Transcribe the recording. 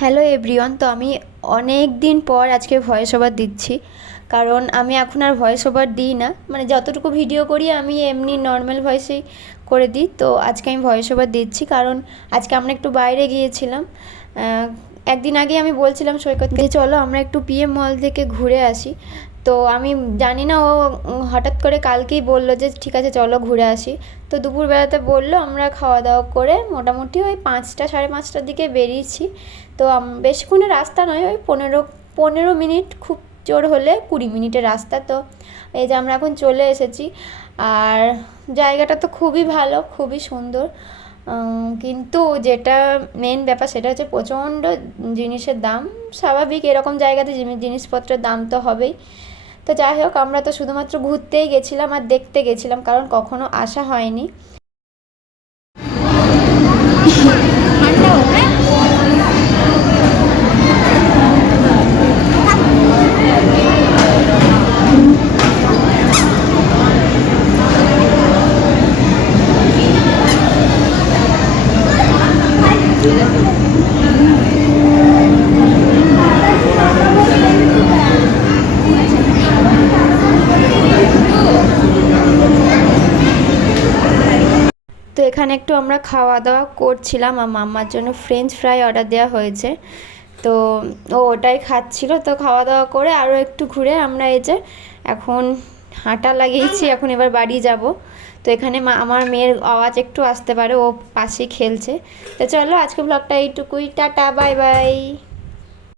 Hello everyone. তো আমি অনেক দিন পর আজকে ভয়েস ওভার দিচ্ছি, কারণ আমি এখন আর ভয়েস ওভার দিই না। মানে যতটুকু ভিডিও করি আমি এমনি নর্মাল ভয়েসেই করে দিই। তো আজকে আমি ভয়েস ওভার দিচ্ছি কারণ আজকে আমরা একটু বাইরে গিয়েছিলাম। একদিন আগে আমি বলছিলাম সৈকতকে চলো আমরা একটু পিএম মল থেকে ঘুরে আসি। তো আমি জানি না, ও হঠাৎ করে কালকেই বললো যে ঠিক আছে চলো ঘুরে আসি। তো দুপুরবেলাতে বললো, আমরা খাওয়া দাওয়া করে মোটামুটি ওই 5টা সাড়ে 5টার দিকে বেরিয়েছি। তো বেশিক্ষণের রাস্তা নয়, ওই পনেরো পনেরো মিনিট, খুব জোর হলে 20 মিনিটের রাস্তা। তো এই যে আমরা এখন চলে এসেছি। আর জায়গাটা তো খুবই ভালো, খুবই সুন্দর। কিন্তু যেটা মেন ব্যাপার সেটা হচ্ছে প্রচণ্ড জিনিসের দাম। স্বাভাবিক, এরকম জায়গাতে জিনিসপত্রের দাম তো হবেই। তো যাই হোক, আমরা তো শুধুমাত্র ঘুরতেই গেছিলাম আর দেখতে গেছিলাম, কারণ কখনো আসা হয়নি। তো এখানে একটু আমরা খাওয়া দাওয়া করছিলাম, আর মাম্মার জন্য ফ্রেঞ্চ ফ্রাই অর্ডার দেওয়া হয়েছে। তো ও ওটাই খাচ্ছিল। তো খাওয়া দাওয়া করে আরও একটু ঘুরে আমরা এই যে এখন হাঁটা লাগিয়েছি, এখন এবার বাড়ি যাব। তো এখানে আমার মেয়ের আওয়াজ একটু আসতে পারে, ও পাশে খেলছে। তো চলো আজকে ব্লগটা এইটুকুই, টাটা বাই বাই।